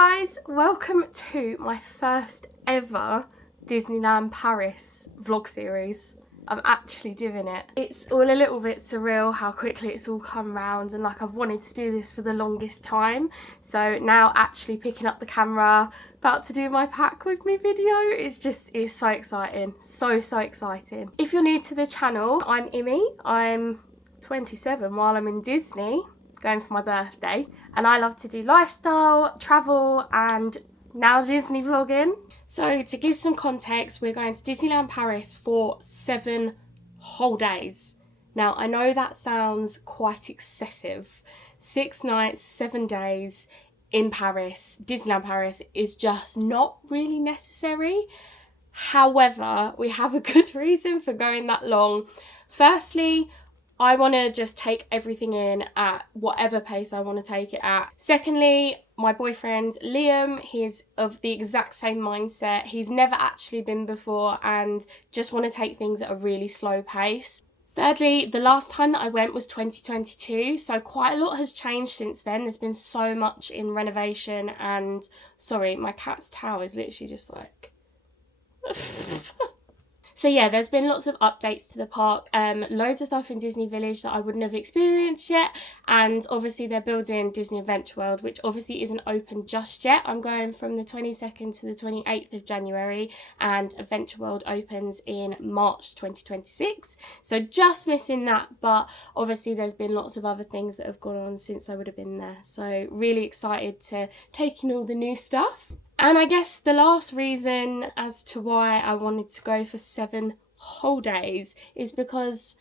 guys, welcome to my first ever Disneyland Paris vlog series. I'm actually doing it. It's all a little bit surreal how quickly it's all come round, and like I've wanted to do this for the longest time. So now actually picking up the camera, about to do my pack with me video, it's so exciting. So exciting. If you're new to the channel, I'm Immy. I'm 27 while I'm in Disney, going for my birthday, and I love to do lifestyle, travel, and now Disney vlogging. So to give some context, we're going to Disneyland Paris for 7 whole days. Now I know that sounds quite excessive. 6 nights, 7 days in Paris, Disneyland Paris, is just not really necessary. However, we have a good reason for going that long. Firstly, I want to just take everything in at whatever pace I want to take it at. Secondly, my boyfriend Liam, he's of the exact same mindset. He's never actually been before and just want to take things at a really slow pace. Thirdly, the last time that I went was 2022, so quite a lot has changed since then. There's been so much in renovation, and sorry, my cat's towel is literally just like... So yeah, there's been lots of updates to the park, loads of stuff in Disney Village that I wouldn't have experienced yet, and obviously they're building Disney Adventure World, which obviously isn't open just yet. I'm going from the 22nd to the 28th of January, and Adventure World opens in March 2026, so just missing that, but obviously there's been lots of other things that have gone on since I would have been there, so really excited to take in all the new stuff. And I guess the last reason as to why I wanted to go for 7 whole days is because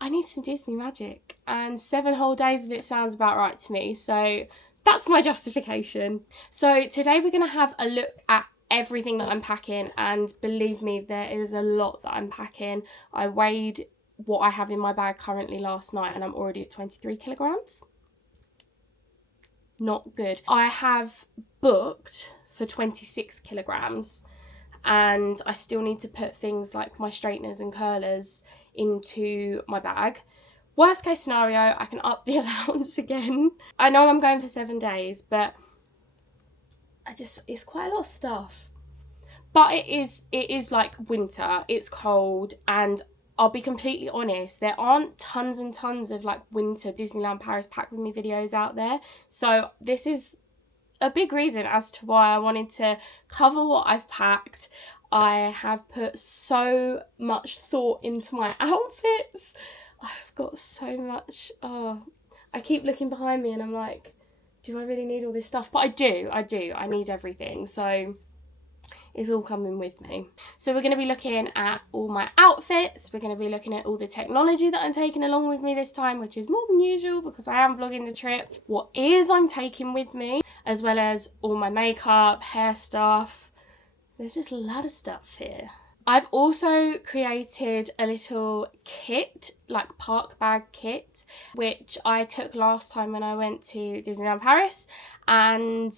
I need some Disney magic, and 7 whole days of it sounds about right to me, so that's my justification. So today we're going to have a look at everything that I'm packing, and believe me, there is a lot that I'm packing. I weighed what I have in my bag currently last night and I'm already at 23 kilograms. Not good. I have booked for 26 kilograms, and I still need to put things like my straighteners and curlers into my bag. Worst case scenario, I can up the allowance again. I know I'm going for 7 days, but it's quite a lot of stuff. But it is like winter, it's cold, and I'll be completely honest, there aren't tons and tons of like winter Disneyland Paris pack with me videos out there, so this is a big reason as to why I wanted to cover what I've packed. I have put so much thought into my outfits. I've got so much, I keep looking behind me and I'm like, do I really need all this stuff? But I do, I need everything, so it's all coming with me. So we're going to be looking at all my outfits, we're going to be looking at all the technology that I'm taking along with me this time, which is more than usual because I am vlogging the trip, what ears I'm taking with me, as well as all my makeup, hair stuff. There's just a lot of stuff here. I've also created a little kit, like park bag kit, which I took last time when I went to Disneyland Paris, and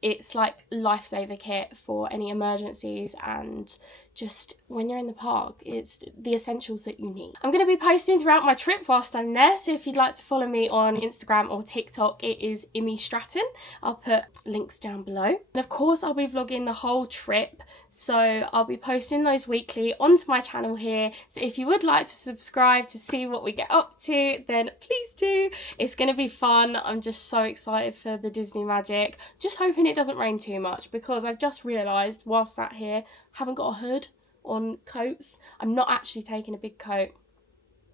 it's like lifesaver kit for any emergencies, and just when you're in the park, it's the essentials that you need. I'm going to be posting throughout my trip whilst I'm there, so if you'd like to follow me on Instagram or TikTok, it is Ims Xxx. I'll put links down below. And of course I'll be vlogging the whole trip, so I'll be posting those weekly onto my channel here, so if you would like to subscribe to see what we get up to, then please do. It's going to be fun. I'm just so excited for the Disney magic. Just hoping it doesn't rain too much, because I've just realised whilst sat here, I haven't got a hood on coats. I'm not actually taking a big coat.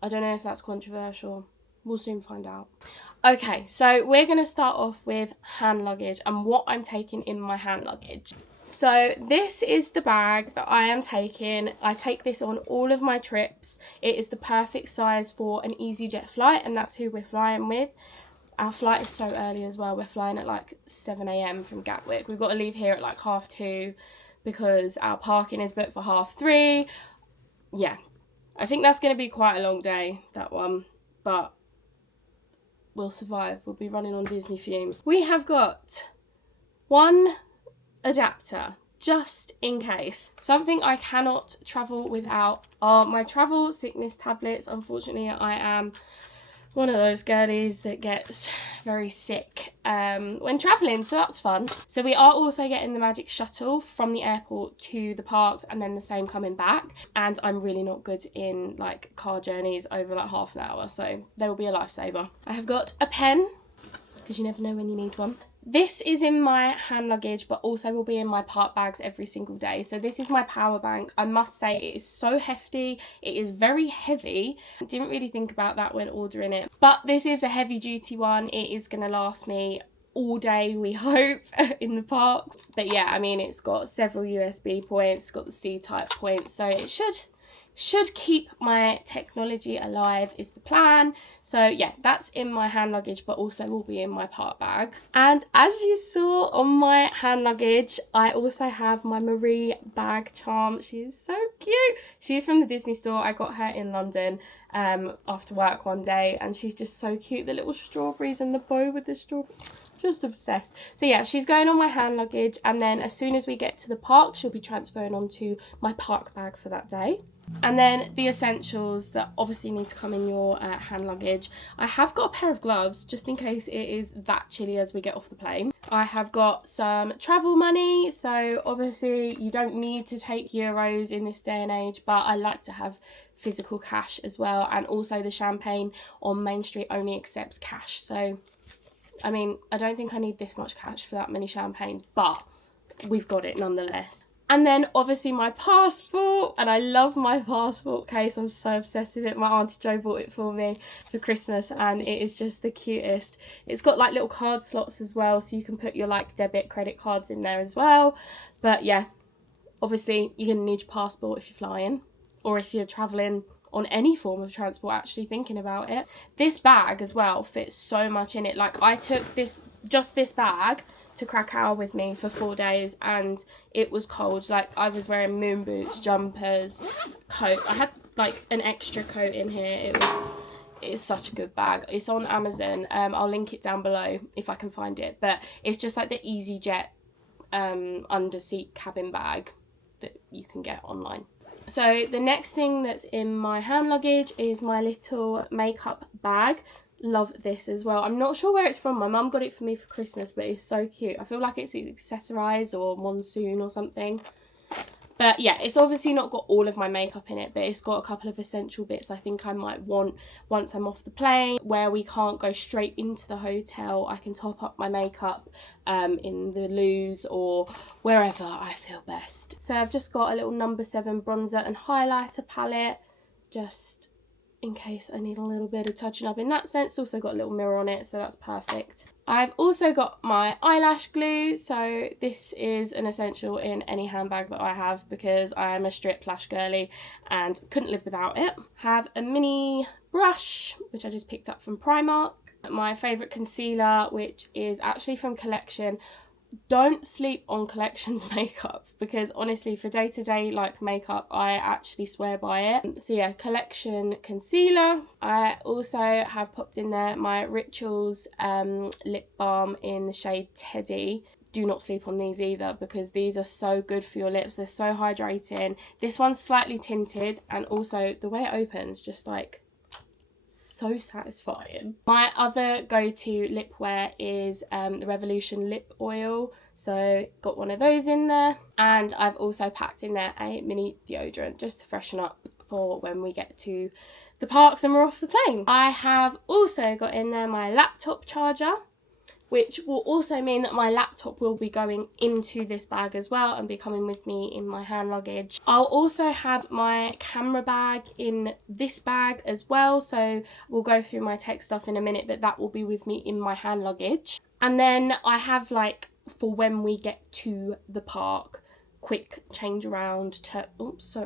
I don't know if that's controversial. We'll soon find out. Okay, so we're going to start off with hand luggage and what I'm taking in my hand luggage. So this is the bag that I am taking. I take this on all of my trips. It is the perfect size for an EasyJet flight, and that's who we're flying with. Our flight is so early as well. We're flying at like 7 AM from Gatwick. We've got to leave here at like 2:30 because our parking is booked for 3:30. Yeah, I think that's going to be quite a long day, that one, but we'll survive. We'll be running on Disney fumes. We have got one adapter just in case. Something I cannot travel without are my travel sickness tablets. Unfortunately, I am one of those girlies that gets very sick when travelling, so that's fun. So we are also getting the Magic Shuttle from the airport to the parks, and then the same coming back. And I'm really not good in like car journeys over like half an hour, so they will be a lifesaver. I have got a pen, because you never know when you need one. This is in my hand luggage, but also will be in my park bags every single day. So this is my power bank. I must say it is so hefty. It is very heavy. I didn't really think about that when ordering it, but this is a heavy duty one. It is going to last me all day, we hope, in the parks. But yeah, I mean, it's got several USB points, it's got the C-type points, so it should keep my technology alive is the plan. So yeah, that's in my hand luggage, but also will be in my park bag. And as you saw on my hand luggage, I also have my Marie bag charm. She is so cute. She's from the Disney store. I got her in London after work one day, and she's just so cute. The little strawberries and the bow with the strawberries. Just obsessed. So yeah, she's going on my hand luggage, and then as soon as we get to the park, she'll be transferring onto my park bag for that day. And then the essentials that obviously need to come in your hand luggage. I have got a pair of gloves just in case it is that chilly as we get off the plane. I have got some travel money, so obviously you don't need to take euros in this day and age, but I like to have physical cash as well. And also the champagne on Main Street only accepts cash, so I mean, I don't think I need this much cash for that many champagnes, but we've got it nonetheless. And then obviously my passport, and I love my passport case. I'm so obsessed with it. My Auntie Jo bought it for me for Christmas, and it is just the cutest. It's got like little card slots as well, so you can put your like debit, credit cards in there as well. But yeah, obviously you're going to need your passport if you're flying, or if you're travelling on any form of transport, actually thinking about it. This bag as well fits so much in it. Like I took just this bag to Krakow with me for 4 days, and it was cold. Like I was wearing moon boots, jumpers, coat. I had like an extra coat in here. It is such a good bag. It's on Amazon. I'll link it down below if I can find it. But it's just like the EasyJet under seat cabin bag that you can get online. So the next thing that's in my hand luggage is my little makeup bag. Love this as well. I'm not sure where it's from. My mum got it for me for Christmas, but it's so cute. I feel like it's accessorised or monsoon or something. But yeah, it's obviously not got all of my makeup in it, but it's got a couple of essential bits I think I might want once I'm off the plane. Where we can't go straight into the hotel, I can top up my makeup in the loos or wherever I feel best. So I've just got a little number 7 bronzer and highlighter palette, just in case I need a little bit of touching up in that sense. Also got a little mirror on it, so that's perfect. I've also got my eyelash glue, so this is an essential in any handbag that I have because I am a strict lash girly and couldn't live without it. Have a mini brush, which I just picked up from Primark. My favourite concealer, which is actually from Collection. Don't sleep on Collection's makeup because honestly for day-to-day like makeup I actually swear by it. So yeah, Collection concealer. I also have popped in there my Rituals lip balm in the shade Teddy. Do not sleep on these either because these are so good for your lips. They're so hydrating. This one's slightly tinted, and also the way it opens just like so satisfying. My other go-to lip wear is the Revolution lip oil, so got one of those in there, and I've also packed in there a mini deodorant just to freshen up for when we get to the parks and we're off the plane. I have also got in there my laptop charger, which will also mean that my laptop will be going into this bag as well and be coming with me in my hand luggage. I'll also have my camera bag in this bag as well, so we'll go through my tech stuff in a minute, but that will be with me in my hand luggage. And then I have like, for when we get to the park, quick change around to, oops,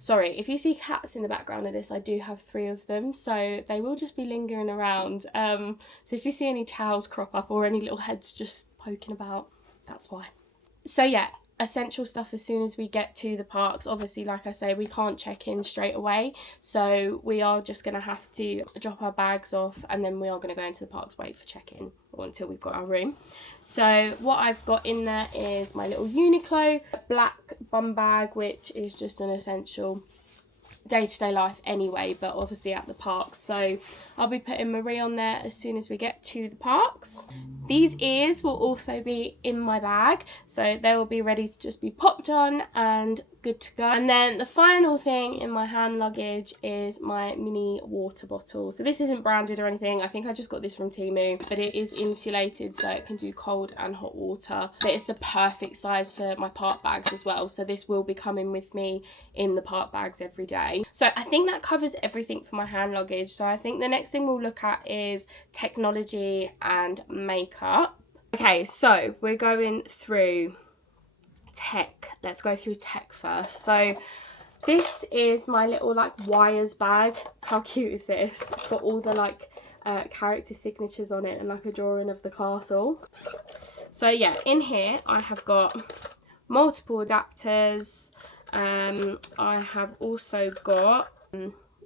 sorry, if you see cats in the background of this, I do have 3 of them, so they will just be lingering around. So if you see any towels crop up or any little heads just poking about, that's why. So yeah, essential stuff as soon as we get to the parks. Obviously, like I say, we can't check in straight away, so we are just going to have to drop our bags off, and then we are going to go into the parks, wait for check-in or until we've got our room. So what I've got in there is my little Uniqlo black bum bag, which is just an essential. day-to-day life anyway, but obviously at the parks. So I'll be putting Marie on there as soon as we get to the parks. These ears will also be in my bag, so they will be ready to just be popped on and good to go. And then the final thing in my hand luggage is my mini water bottle. So this isn't branded or anything. I think I just got this from Temu, but it is insulated so it can do cold and hot water. But it's the perfect size for my park bags as well. So this will be coming with me in the park bags every day. So I think that covers everything for my hand luggage. So I think the next thing we'll look at is technology and makeup. Okay, so we're going through tech. Let's go through tech first. So this is my little like wires bag. How cute is this? It's got all the like character signatures on it and like a drawing of the castle. So yeah, in here I have got multiple adapters. I have also got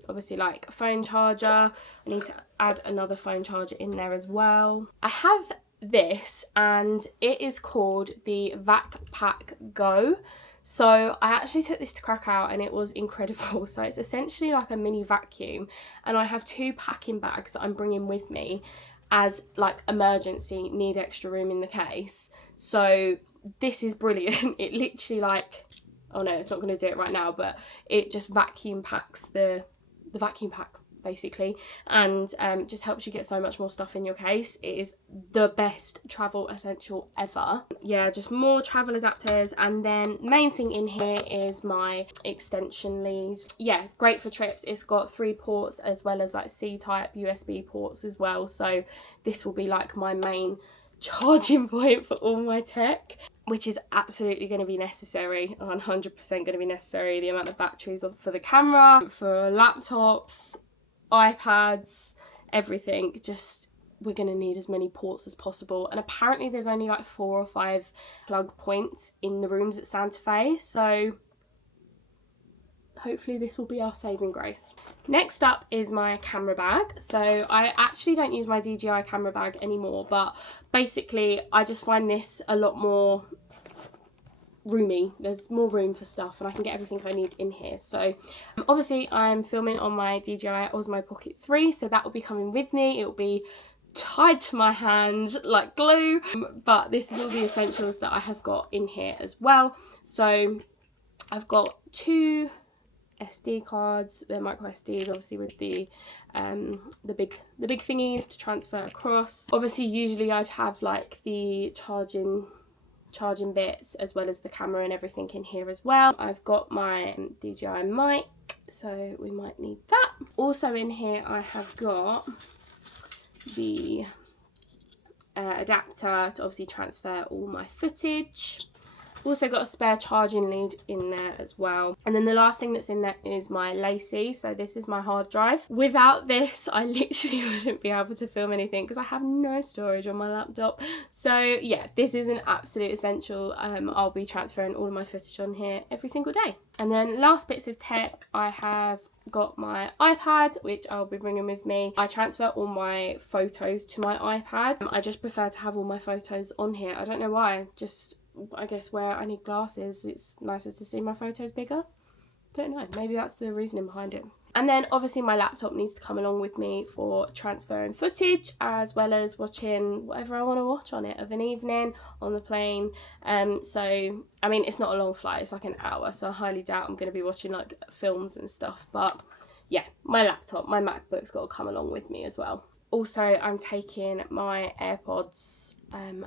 obviously like a phone charger. I need to add another phone charger in there as well. I have this and it is called the Vac Pack Go. So I actually took this to Krakow and it was incredible. So it's essentially like a mini vacuum, and I have 2 packing bags that I'm bringing with me as like emergency, need extra room in the case. So this is brilliant. It literally like, oh no, it's not going to do it right now, but it just vacuum packs the vacuum pack basically, and just helps you get so much more stuff in your case. It is the best travel essential ever. Yeah, just more travel adapters. And then main thing in here is my extension lead. Yeah, great for trips. It's got 3 ports as well as like C-type USB ports as well. So this will be like my main charging point for all my tech, which is absolutely going to be necessary, 100% going to be necessary. The amount of batteries for the camera, for laptops, iPads, everything, just we're going to need as many ports as possible. And apparently there's only like 4 or 5 plug points in the rooms at Santa Fe, so hopefully this will be our saving grace. Next up is my camera bag. So I actually don't use my DJI camera bag anymore, but basically I just find this a lot more roomy. There's more room for stuff and I can get everything I need in here. So obviously I'm filming on my DJI Osmo Pocket 3, so that will be coming with me. It will be tied to my hand like glue, but this is all the essentials that I have got in here as well. So I've got 2 SD cards, they're micro SDs, obviously with the big thingies to transfer across. Obviously usually I'd have like the charging bits as well as the camera and everything in here as well. I've got my DJI mic, so we might need that. Also in here I have got the adapter to obviously transfer all my footage. Also got a spare charging lead in there as well. And then the last thing that's in there is my Lacy. So this is my hard drive. Without this, I literally wouldn't be able to film anything because I have no storage on my laptop. So yeah, this is an absolute essential. I'll be transferring all of my footage on here every single day. And then last bits of tech, I have got my iPad, which I'll be bringing with me. I transfer all my photos to my iPad. I just prefer to have all my photos on here. I don't know why, just I guess where I need glasses it's nicer to see my photos bigger. Don't know, maybe that's the reasoning behind it. And then obviously my laptop needs to come along with me for transferring footage as well as watching whatever I want to watch on it of an evening on the plane. So I mean, it's not a long flight, it's like an hour, so I highly doubt I'm going to be watching like films and stuff, but yeah, my laptop, my MacBook's got to come along with me as well. Also I'm taking my AirPods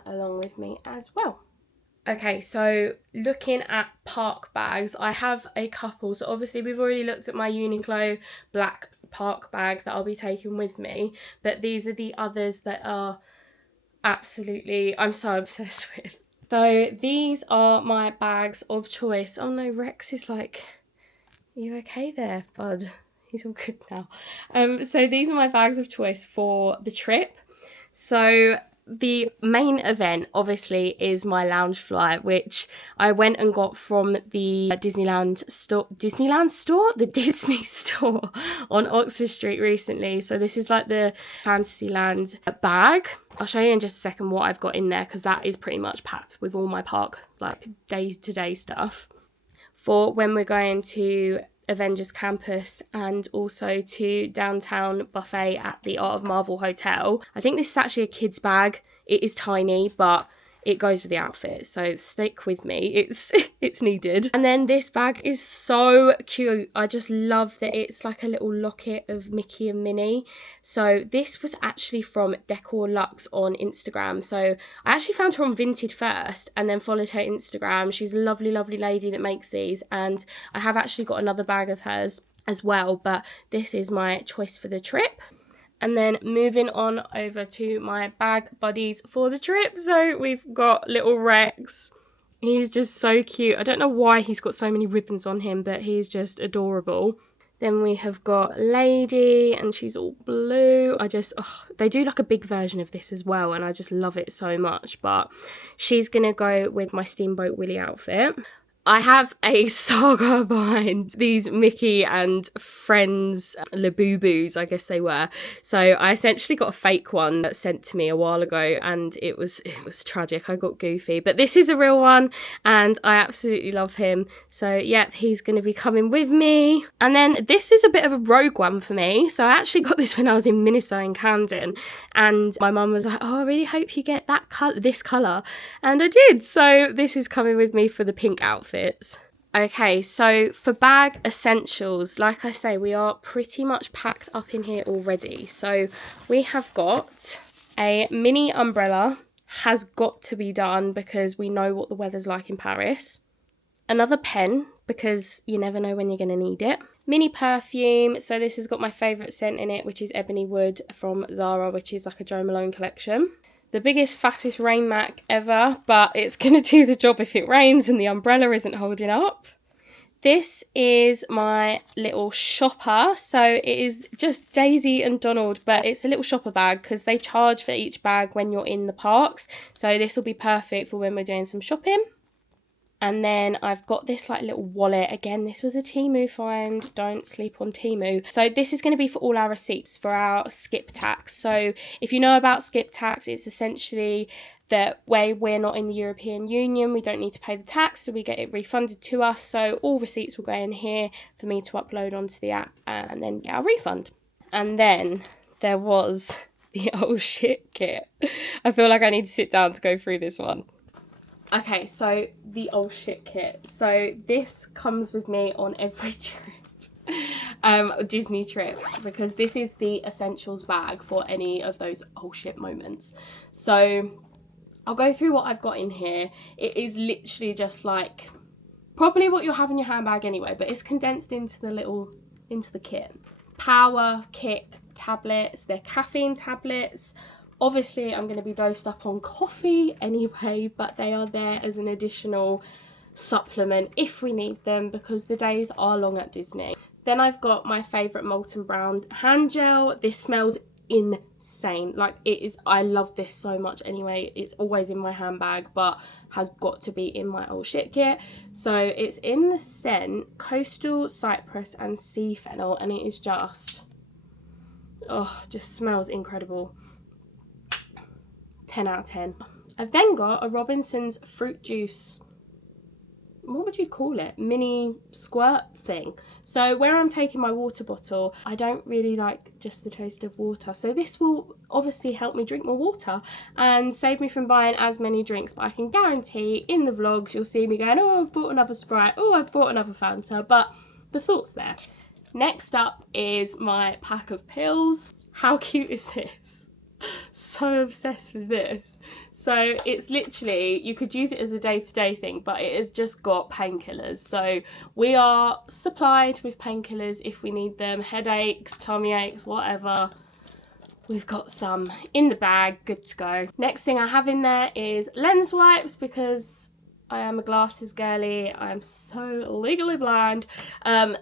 along with me as well. Okay, so looking at park bags, I have a couple. So obviously we've already looked at my Uniqlo black park bag that I'll be taking with me, but these are the others that are absolutely, I'm so obsessed with. So these are my bags of choice. Oh no, Rex is like, are you okay there, bud? He's all good now. So these are my bags of choice for the trip. So the main event obviously is my Loungefly, which I went and got from the Disney store, the Disney store on Oxford Street recently. So this is like the Fantasyland bag. I'll show you in just a second what I've got in there because that is pretty much packed with all my park like day-to-day stuff for when we're going to Avengers Campus and also to Downtown Buffet at the Art of Marvel Hotel. I think this is actually a kid's bag. It is tiny, but it goes with the outfit, so stick with me. It's needed. And then this bag is so cute. I just love that it's like a little locket of Mickey and Minnie. So this was actually from Decor Luxe on Instagram. So I actually found her on Vinted first and then followed her Instagram. She's a lovely, lovely lady that makes these, and I have actually got another bag of hers as well, but this is my choice for the trip. And then moving on over to my bag buddies for the trip. So we've got little Rex. He's just so cute. I don't know why he's got so many ribbons on him, but he's just adorable. Then we have got Lady, and she's all blue. They do like a big version of this as well, and I just love it so much. But she's going to go with my Steamboat Willie outfit. I have a saga behind these Mickey and Friends Labubu's, I guess they were. So I essentially got a fake one sent to me a while ago, and it was tragic. I got goofy, but this is a real one and I absolutely love him. So yep, he's going to be coming with me. And then this is a bit of a rogue one for me. So I actually got this when I was in Miniso in Camden, and my mum was like, oh, I really hope you get that this colour, and I did. So this is coming with me for the pink outfit. Okay, so for bag essentials, like I say, we are pretty much packed up in here already. So we have got a mini umbrella, has got to be done because we know what the weather's like in Paris. Another pen, because you never know when you're going to need it. Mini perfume, so this has got my favourite scent in it, which is Ebony Wood from Zara, which is like a Jo Malone collection. The biggest, fattest rain mac ever, but it's going to do the job if it rains and the umbrella isn't holding up. This is my little shopper. So it is just Daisy and Donald, but it's a little shopper bag because they charge for each bag when you're in the parks. So this will be perfect for when we're doing some shopping. And then I've got this like little wallet. Again, this was a Temu find. Don't sleep on Temu. So this is going to be for all our receipts for our skip tax. So if you know about skip tax, it's essentially that way we're not in the European Union, we don't need to pay the tax, so we get it refunded to us. So all receipts will go in here for me to upload onto the app and then get our refund. And then there was the oh shit kit. I feel like I need to sit down to go through this one. Okay, so the oh shit kit. So this comes with me on every trip, Disney trip, because this is the essentials bag for any of those oh shit moments. So I'll go through what I've got in here. It is literally just like probably what you'll have in your handbag anyway, but it's condensed into the kit. Power, kick, tablets, they're caffeine tablets. Obviously, I'm going to be dosed up on coffee anyway, but they are there as an additional supplement if we need them because the days are long at Disney. Then I've got my favourite Molten Brown hand gel. This smells insane. Like it is, I love this so much anyway. It's always in my handbag, but has got to be in my old shit kit. So it's in the scent Coastal Cypress and Sea Fennel, and it is just smells incredible. 10 out of 10. I've then got a Robinson's fruit juice, what would you call it, mini squirt thing. So where I'm taking my water bottle, I don't really like just the taste of water, so this will obviously help me drink more water and save me from buying as many drinks. But I can guarantee in the vlogs you'll see me going, oh, I've bought another Sprite, oh, I've bought another Fanta, but the thought's there. Next up is my pack of pills. How cute is this? So obsessed with this. So it's literally, you could use it as a day-to-day thing, but it has just got painkillers. So we are supplied with painkillers if we need them, headaches, tummy aches, whatever. We've got some in the bag, good to go. Next thing I have in there is lens wipes because I am a glasses girly. I am so legally blind.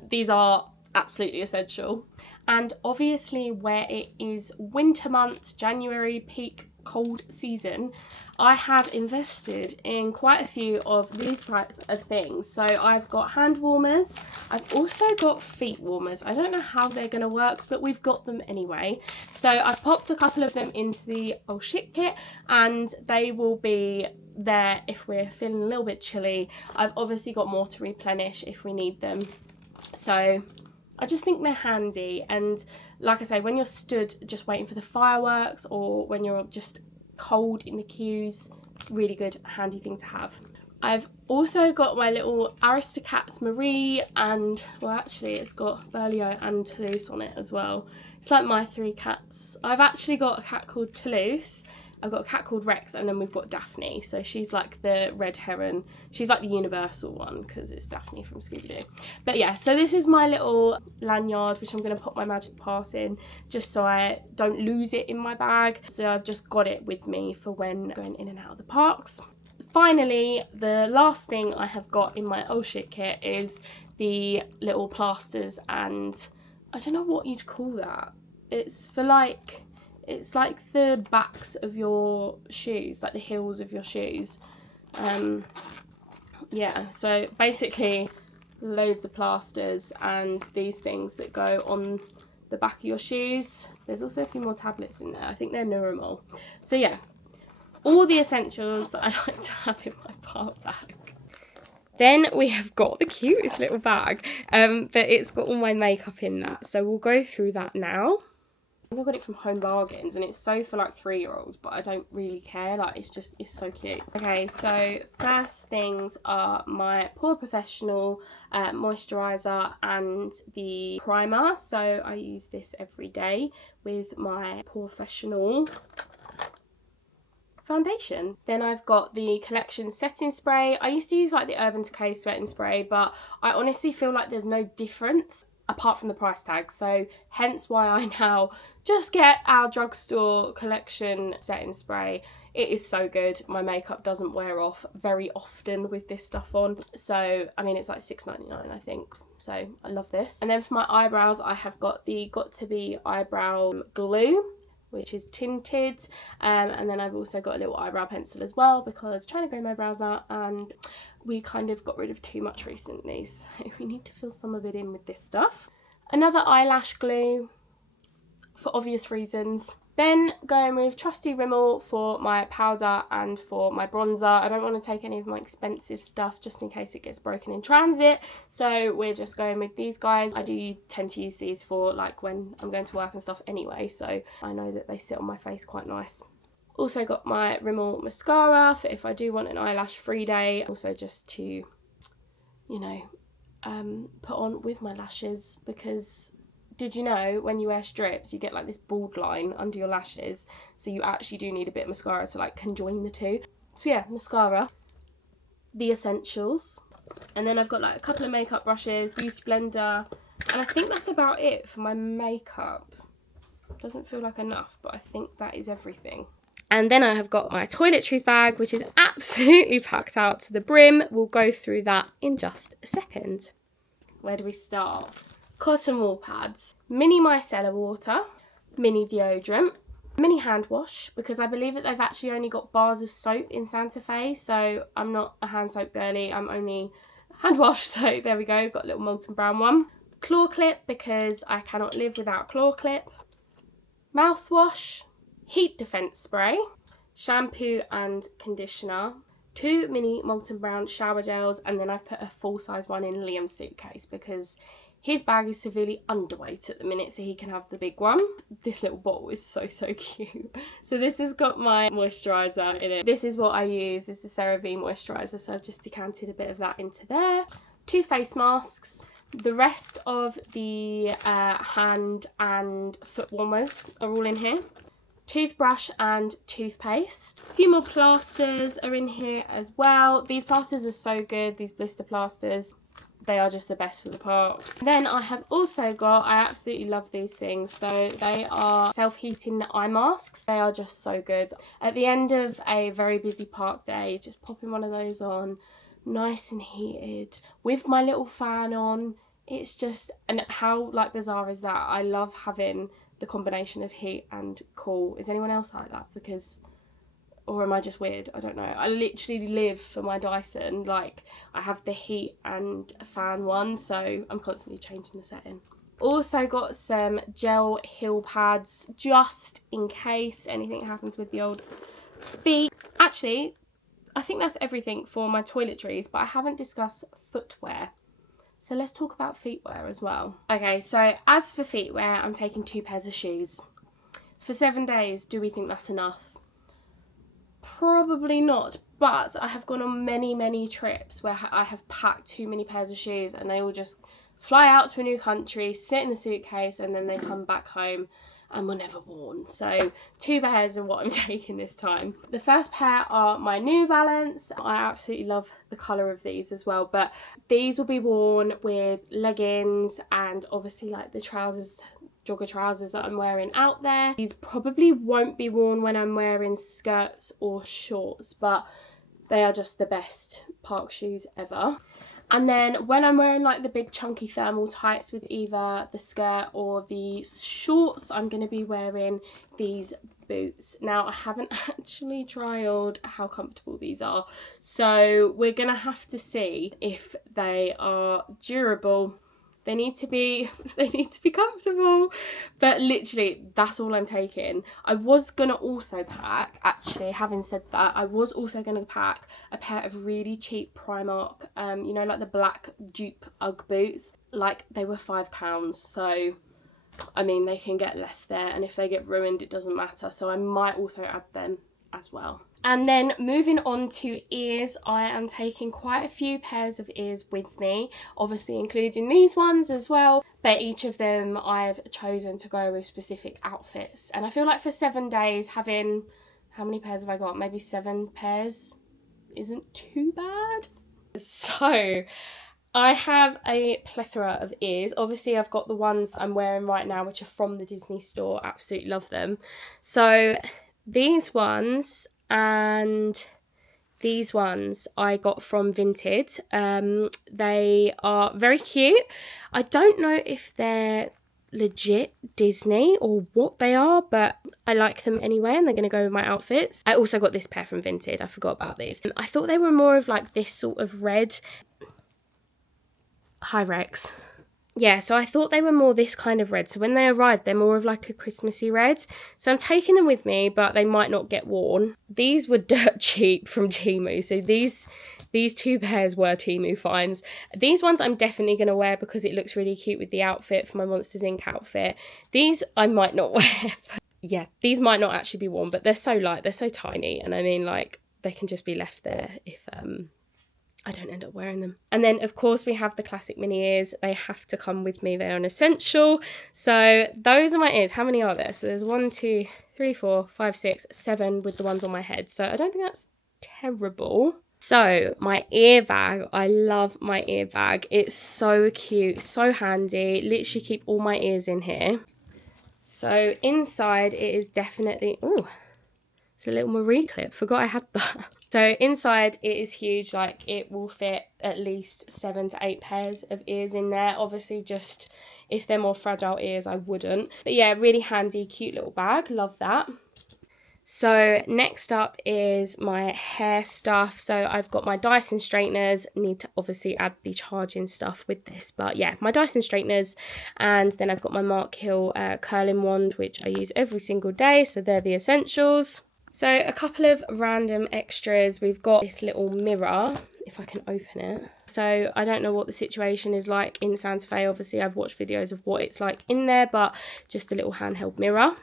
These are absolutely essential. And obviously where it is winter months, January, peak cold season, I have invested in quite a few of these type of things. So I've got hand warmers. I've also got feet warmers. I don't know how they're going to work, but we've got them anyway. So I've popped a couple of them into the oh shit kit, and they will be there if we're feeling a little bit chilly. I've obviously got more to replenish if we need them So I just think they're handy, and like I say, when you're stood just waiting for the fireworks or when you're just cold in the queues, really good handy thing to have. I've also got my little Aristocats Marie, and well, actually it's got Berlioz and Toulouse on it as well. It's like my three cats. I've actually got a cat called Toulouse, I've got a cat called Rex, and then we've got Daphne. So she's like the red heron. She's like the universal one because it's Daphne from Scooby-Doo. But yeah, so this is my little lanyard, which I'm going to put my Magic Pass in just so I don't lose it in my bag. So I've just got it with me for when going in and out of the parks. Finally, the last thing I have got in my oh shit kit is the little plasters, and I don't know what you'd call that. It's for like... It's like the backs of your shoes, like the heels of your shoes. Yeah, so basically loads of plasters and these things that go on the back of your shoes. There's also a few more tablets in there. I think they're Neuramol. So yeah, all the essentials that I like to have in my park bag. Then we have got the cutest little bag, but it's got all my makeup in that. So we'll go through that now. I got it from Home Bargains, and it's so for like 3-year-olds, but I don't really care. Like, it's so cute. Okay, so first things are my Pore Professional moisturizer and the primer. So I use this every day with my Pore Professional foundation. Then I've got the Collection setting spray. I used to use like the Urban Decay setting spray, but I honestly feel like there's no difference apart from the price tag, so hence why I now just get our drugstore Collection setting spray. It is so good. My makeup doesn't wear off very often with this stuff on, so I mean it's like $6.99 I think, so I love this. And then for my eyebrows I have got the Got To Be eyebrow glue, which is tinted, and then I've also got a little eyebrow pencil as well because I'm trying to grow my brows out and we kind of got rid of too much recently, so we need to fill some of it in with this stuff. Another eyelash glue for obvious reasons. Then going with trusty Rimmel for my powder and for my bronzer. I don't want to take any of my expensive stuff just in case it gets broken in transit, so we're just going with these guys. I do tend to use these for like when I'm going to work and stuff anyway, so I know that they sit on my face quite nice. Also got my Rimmel mascara for if I do want an eyelash free day, also just to, you know, put on with my lashes, because did you know when you wear strips you get like this bald line under your lashes, so you actually do need a bit of mascara to like conjoin the two. So yeah, mascara, the essentials, and then I've got like a couple of makeup brushes, beauty blender, and I think that's about it for my makeup. Doesn't feel like enough, but I think that is everything. And then I have got my Toiletries bag, which is absolutely packed out to the brim. We'll go through that in just a second. Where do we start? Cotton wool pads, mini micellar water, mini deodorant, mini hand wash, because I believe that they've actually only got bars of soap in Santa Fe, so I'm not a hand soap girly, I'm only hand wash, so there we go, got a little molten brown one. Claw clip, because I cannot live without claw clip. Mouthwash, heat defense spray, shampoo and conditioner, 2 mini molten brown shower gels, and then I've put a full size one in Liam's suitcase because his bag is severely underweight at the minute, so he can have the big one. This little bottle is so cute. So this has got my moisturiser in it. This is what I use, is the CeraVe moisturiser, so I've just decanted a bit of that into there. 2 face masks. The rest of the hand and foot warmers are all in here. Toothbrush and toothpaste. A few more plasters are in here as well. These plasters are so good, these blister plasters. They are just the best for the parks. Then I have also got, I absolutely love these things, so they are self-heating eye masks. They are just so good. At the end of a very busy park day, just popping one of those on, nice and heated, with my little fan on. It's just, and how like bizarre is that? I love having the combination of heat and cool. Is anyone else like that? Because, or am I just weird? I don't know. I literally live for my Dyson. Like, I have the heat and fan one, so I'm constantly changing the setting. Also got some gel heel pads just in case anything happens with the old feet. Actually, I think that's everything for my toiletries, but I haven't discussed footwear. So let's talk about feetwear as well. Okay, so as for feetwear, I'm taking 2 pairs of shoes. For 7 days, do we think that's enough? Probably not, but I have gone on many trips where I have packed too many pairs of shoes and they all just fly out to a new country, sit in the suitcase, and then they come back home and were never worn. So 2 pairs are what I'm taking this time. The first pair are my New Balance. I absolutely love the colour of these as well, but these will be worn with leggings and obviously like the trousers, jogger trousers that I'm wearing out there. These probably won't be worn when I'm wearing skirts or shorts, but they are just the best park shoes ever. And then when I'm wearing like the big chunky thermal tights with either the skirt or the shorts, I'm going to be wearing these boots. Now I haven't actually trialed how comfortable these are, so we're going to have to see if they are durable. They need to be comfortable, but literally that's all I'm taking. I was gonna also pack, actually, having said that, I was also gonna pack a pair of really cheap Primark, you know, like the black dupe Ugg boots. Like, they were £5, so I mean, they can get left there, and if they get ruined, it doesn't matter. So I might also add them as well. And then moving on to ears, I am taking quite a few pairs of ears with me, obviously including these ones as well, but each of them I've chosen to go with specific outfits. And I feel like for 7 days having, how many pairs have I got? Maybe 7 pairs isn't too bad. So I have a plethora of ears. Obviously I've got the ones I'm wearing right now, which are from the Disney store. Absolutely love them. So these ones and these ones I got from Vinted. They are very cute. I don't know if they're legit Disney or what they are, but I like them anyway, and they're going to go with my outfits. I also got this pair from Vinted. I forgot about these. I thought they were more of like this sort of red. Hi Rex. Yeah, so I thought they were more this kind of red. So when they arrived, they're more of like a Christmassy red. So I'm taking them with me, but they might not get worn. These were dirt cheap from Temu. So these 2 pairs were Temu finds. These ones I'm definitely going to wear because it looks really cute with the outfit for my Monsters Inc. outfit. These I might not wear. Yeah, these might not actually be worn, but they're so light. They're so tiny. And I mean, like, they can just be left there if I don't end up wearing them. And then of course we have the classic mini ears. They have to come with me. They're an essential. So those are my ears. How many are there? So there's 1, 2, 3, 4, 5, 6, 7 with the ones on my head. So I don't think that's terrible. So my ear bag, I love my ear bag. It's so cute, so handy. Literally keep all my ears in here. So inside it is definitely, oh, it's a little Marie clip. Forgot I had that. So inside it is huge, like it will fit at least 7 to 8 pairs of ears in there. Obviously just if they're more fragile ears, I wouldn't. But yeah, really handy, cute little bag. Love that. So next up is my hair stuff. So I've got my Dyson straighteners. Need to obviously add the charging stuff with this, but yeah, my Dyson straighteners. And then I've got my Mark Hill curling wand, which I use every single day. So they're the essentials. So a couple of random extras. We've got this little mirror, if I can open it. So I don't know what the situation is like in Santa Fe. Obviously I've watched videos of what it's like in there, but just a little handheld mirror.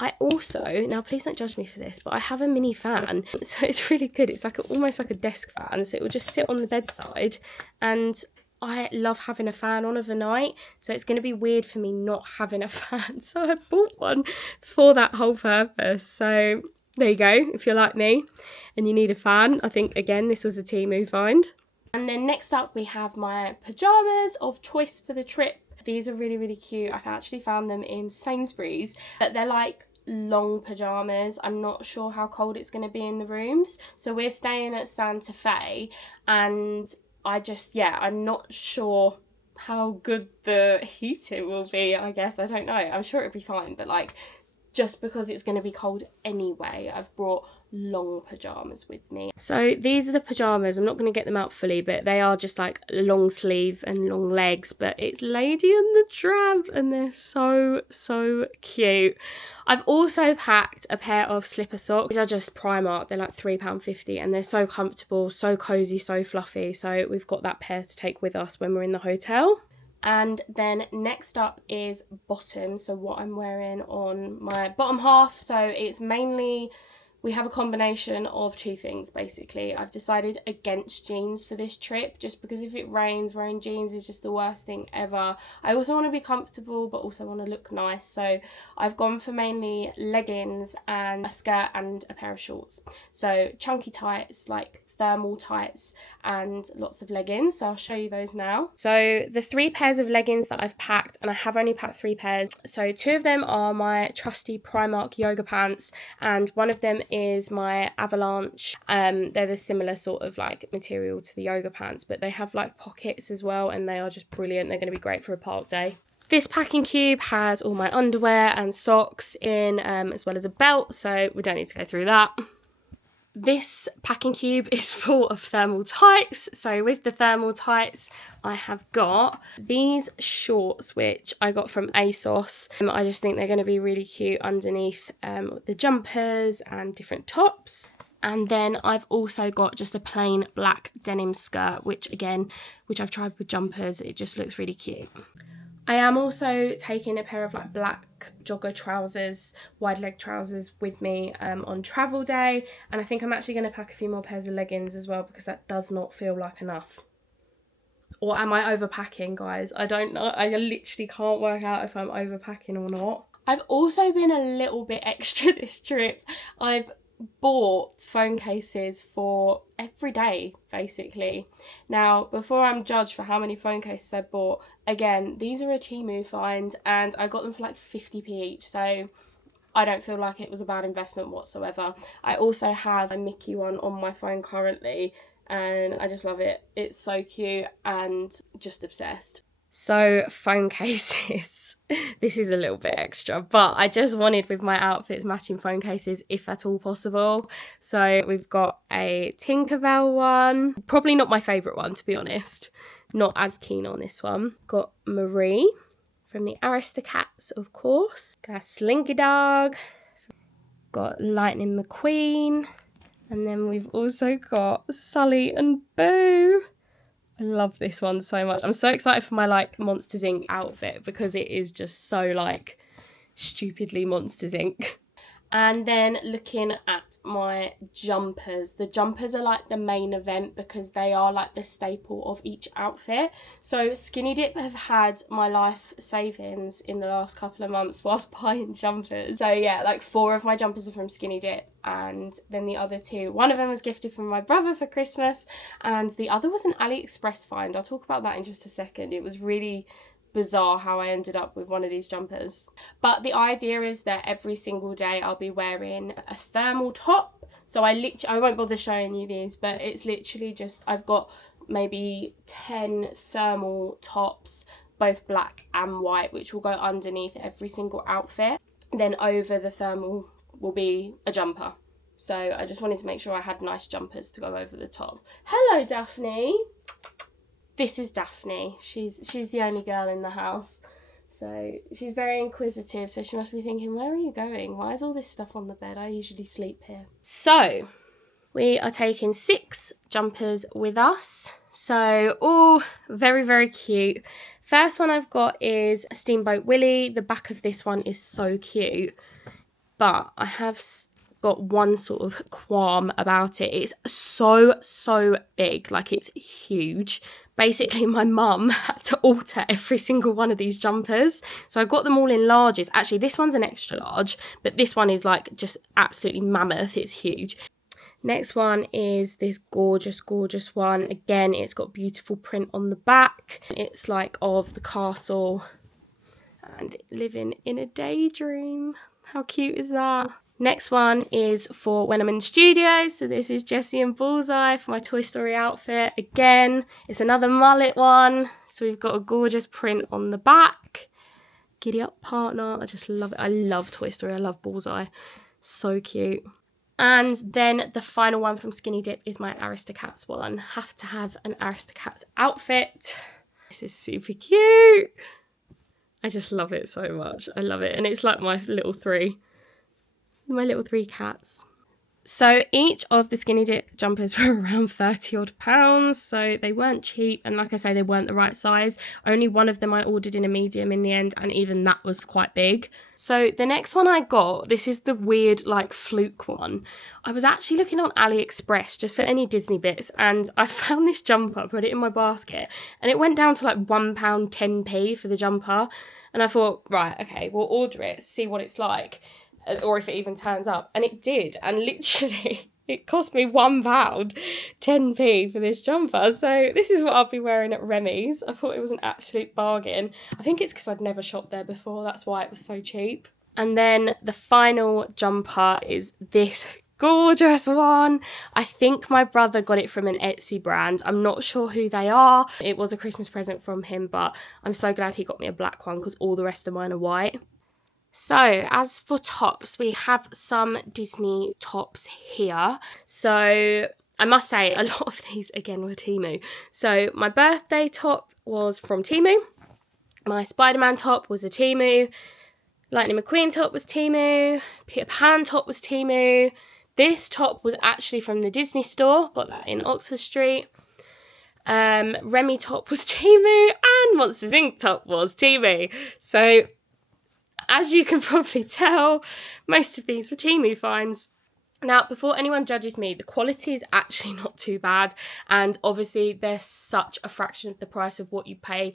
I also, now please don't judge me for this, but I have a mini fan. So it's really good. It's like almost like a desk fan. So it will just sit on the bedside, and I love having a fan on overnight, so it's going to be weird for me not having a fan. So I bought one for that whole purpose. So there you go. If you're like me and you need a fan, I think, again, this was a Temu find. And then next up, we have my pyjamas of choice for the trip. These are really, really cute. I've actually found them in Sainsbury's, but they're like long pyjamas. I'm not sure how cold it's going to be in the rooms. So we're staying at Santa Fe, and I'm not sure how good the heating will be, I guess. I don't know. I'm sure it'll be fine, but like, just because it's going to be cold anyway, I've brought long pyjamas with me. So these are the pyjamas. I'm not going to get them out fully, but they are just like long sleeve and long legs, but it's Lady and the Tramp, and they're so cute. I've also packed a pair of slipper socks. These are just Primark. They're like £3.50 and they're so comfortable, so cozy, so fluffy. So we've got that pair to take with us when we're in the hotel. And then next up is bottoms. So what I'm wearing on my bottom half. So it's mainly, we have a combination of two things basically. I've decided against jeans for this trip just because if it rains, wearing jeans is just the worst thing ever. I also want to be comfortable but also want to look nice. So I've gone for mainly leggings and a skirt and a pair of shorts. So chunky tights, like thermal tights, and lots of leggings. So I'll show you those now. So the 3 pairs of leggings that I've packed, and I have only packed 3 pairs. So 2 of them are my trusty Primark yoga pants, and one of them is my Avalanche. They're the similar sort of like material to the yoga pants, but they have like pockets as well, and they are just brilliant. They're going to be great for a park day. This packing cube has all my underwear and socks in, as well as a belt, so we don't need to go through that. This packing cube is full of thermal tights. So with the thermal tights, I have got these shorts, which I got from ASOS. I just think they're going to be really cute underneath the jumpers and different tops. And then I've also got just a plain black denim skirt, which I've tried with jumpers. It just looks really cute. I am also taking a pair of like black jogger trousers, wide leg trousers with me on travel day, and I think I'm actually going to pack a few more pairs of leggings as well because that does not feel like enough. Or am I overpacking, guys? I don't know. I literally can't work out if I'm overpacking or not. I've also been a little bit extra this trip. I've bought phone cases for every day basically. Now before I'm judged for how many phone cases I bought, again, these are a Temu find and I got them for like 50p each, so I don't feel like it was a bad investment whatsoever. I also have a Mickey one on my phone currently and I just love it. It's so cute and just obsessed. So phone cases, this is a little bit extra, but I just wanted with my outfits matching phone cases if at all possible. So we've got a Tinkerbell one, probably not my favourite one to be honest, not as keen on this one. Got Marie from the Aristocats, of course. Got Slinky Dog, got Lightning McQueen, and then we've also got Sully and Boo. I love this one so much. I'm so excited for my like Monsters Inc. outfit because it is just so like stupidly Monsters Inc. And then looking at my jumpers. The jumpers are like the main event because they are like the staple of each outfit. So Skinny Dip have had my life savings in the last couple of months whilst buying jumpers. So yeah, like 4 of my jumpers are from Skinny Dip, and then the other 2, one of them was gifted from my brother for Christmas and the other was an AliExpress find. I'll talk about that in just a second. It was really bizarre how I ended up with one of these jumpers. But the idea is that every single day I'll be wearing a thermal top. So I won't bother showing you these, but it's literally just, I've got maybe 10 thermal tops, both black and white, which will go underneath every single outfit. Then over the thermal will be a jumper. So I just wanted to make sure I had nice jumpers to go over the top. Hello, Daphne. This is Daphne. She's the only girl in the house. So she's very inquisitive, so she must be thinking, where are you going? Why is all this stuff on the bed? I usually sleep here. So we are taking 6 jumpers with us. So all very, very cute. First one I've got is Steamboat Willie. The back of this one is so cute, but I have got one sort of qualm about it. It's so big, like it's huge. Basically, my mum had to alter every single one of these jumpers. So I got them all in larges. Actually, this one's an extra large, but this one is like just absolutely mammoth. It's huge. Next one is this gorgeous one. Again, it's got beautiful print on the back. It's like of the castle and living in a daydream. How cute is that? Next one is for when I'm in the studio. So this is Jessie and Bullseye for my Toy Story outfit. Again, it's another mullet one. So we've got a gorgeous print on the back. giddy up partner. I just love it. I love Toy Story. I love Bullseye. So cute. And then the final one from Skinny Dip is my Aristocats one. Have to have an Aristocats outfit. This is super cute. I just love it so much. I love it. And it's like my little three cats. So each of the Skinny Dip jumpers were around 30 odd pounds, so they weren't cheap, and like I say, they weren't the right size. Only one of them I ordered in a medium in the end, and even that was quite big. So the next one I got, this is the weird like fluke one. I was actually looking on AliExpress just for any Disney bits, and I found this jumper, put it in my basket, and it went down to like £1.10p for the jumper, and I thought, right, okay, we'll order it, see what it's like, or if it even turns up. And it did, and literally it cost me £1.10p for this jumper. So this is what I'll be wearing at Remy's. I thought it was an absolute bargain. I think it's because I'd never shopped there before, that's why it was so cheap. And then the final jumper is this gorgeous one. I think my brother got it from an Etsy brand. I'm not sure who they are. It was a Christmas present from him, but I'm so glad he got me a black one because all the rest of mine are white. So as for tops, we have some Disney tops here. So I must say a lot of these again were Temu. So my birthday top was from Temu. My Spider-Man top was a Temu. Lightning McQueen top was Temu. Peter Pan top was Temu. This top was actually from the Disney store. Got that in Oxford Street. Remy top was Temu. And Monsters Inc. top was Temu. So as you can probably tell, most of these were Temu finds. Now, before anyone judges me, the quality is actually not too bad. And obviously, they're such a fraction of the price of what you pay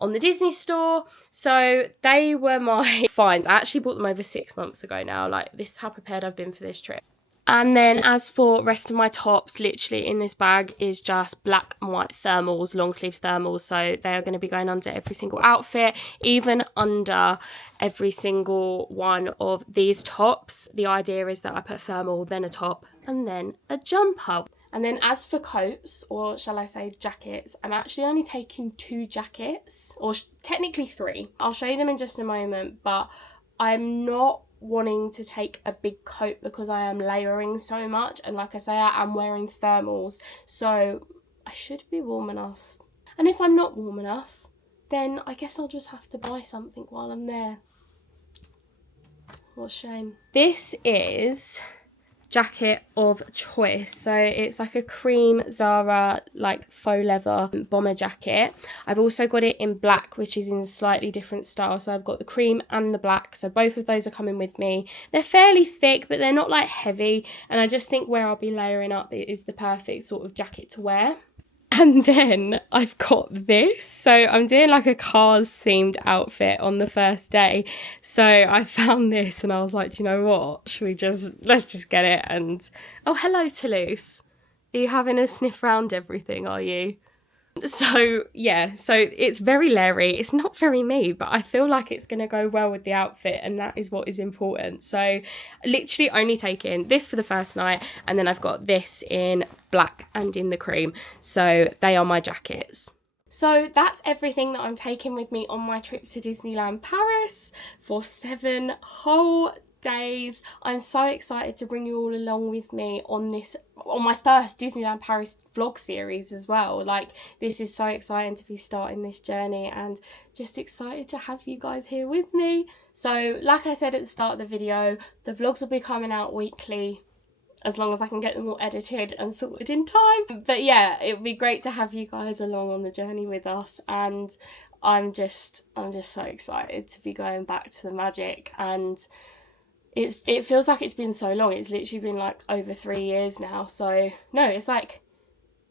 on the Disney store. So they were my finds. I actually bought them over 6 months ago now. Like, this is how prepared I've been for this trip. And then as for rest of my tops, literally in this bag is just black and white thermals, long sleeve thermals. So they are going to be going under every single outfit, even under every single one of these tops. The idea is that I put thermal, then a top, and then a jumper. And then as for coats, or shall I say jackets, I'm actually only taking 2 jackets, or technically 3. I'll show you them in just a moment, but I'm not wanting to take a big coat because I am layering so much, and like I say, I am wearing thermals, so I should be warm enough. And if I'm not warm enough, then I guess I'll just have to buy something while I'm there. What a shame. This is jacket of choice. So it's like a cream Zara like faux leather bomber jacket. I've also got it in black, which is in a slightly different style. So I've got the cream and the black. So both of those are coming with me. They're fairly thick, but they're not like heavy. And I just think where I'll be layering up, it is the perfect sort of jacket to wear. And then I've got this. So I'm doing like a Cars themed outfit on the first day. So I found this and I was like, do you know what? Let's just get it. And oh, hello Toulouse. Are you having a sniff round everything, are you? So yeah, so it's very Larry. It's not very me, but I feel like it's going to go well with the outfit, and that is what is important. So literally only taking this for the first night, and then I've got this in black and in the cream. So they are my jackets. So that's everything that I'm taking with me on my trip to Disneyland Paris for 7 whole days. I'm so excited to bring you all along with me on my first Disneyland Paris vlog series as well. Like, this is so exciting to be starting this journey, and just excited to have you guys here with me. So like I said at the start of the video, the vlogs will be coming out weekly as long as I can get them all edited and sorted in time. But yeah, it would be great to have you guys along on the journey with us, and I'm just so excited to be going back to the magic. And it feels like it's been so long. It's literally been like over 3 years now. So no, it's like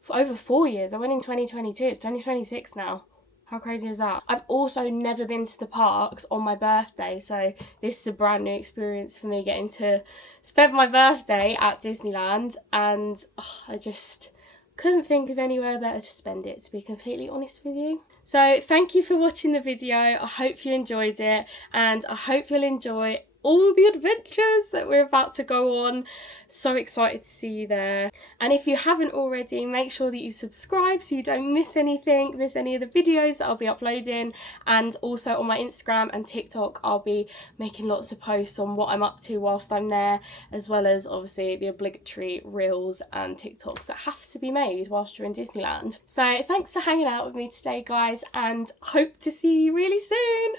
for over 4 years. I went in 2022. It's 2026 now. How crazy is that? I've also never been to the parks on my birthday, so this is a brand new experience for me, getting to spend my birthday at Disneyland, and I just couldn't think of anywhere better to spend it, to be completely honest with you. So thank you for watching the video. I hope you enjoyed it, and I hope you'll enjoy all the adventures that we're about to go on. So excited to see you there. And if you haven't already, make sure that you subscribe so you don't miss anything, miss any of the videos that I'll be uploading. And also on my Instagram and TikTok, I'll be making lots of posts on what I'm up to whilst I'm there, as well as obviously the obligatory reels and TikToks that have to be made whilst you're in Disneyland. So thanks for hanging out with me today, guys, and hope to see you really soon.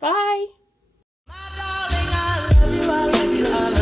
Bye. My darling, I love you, I love you, I love you.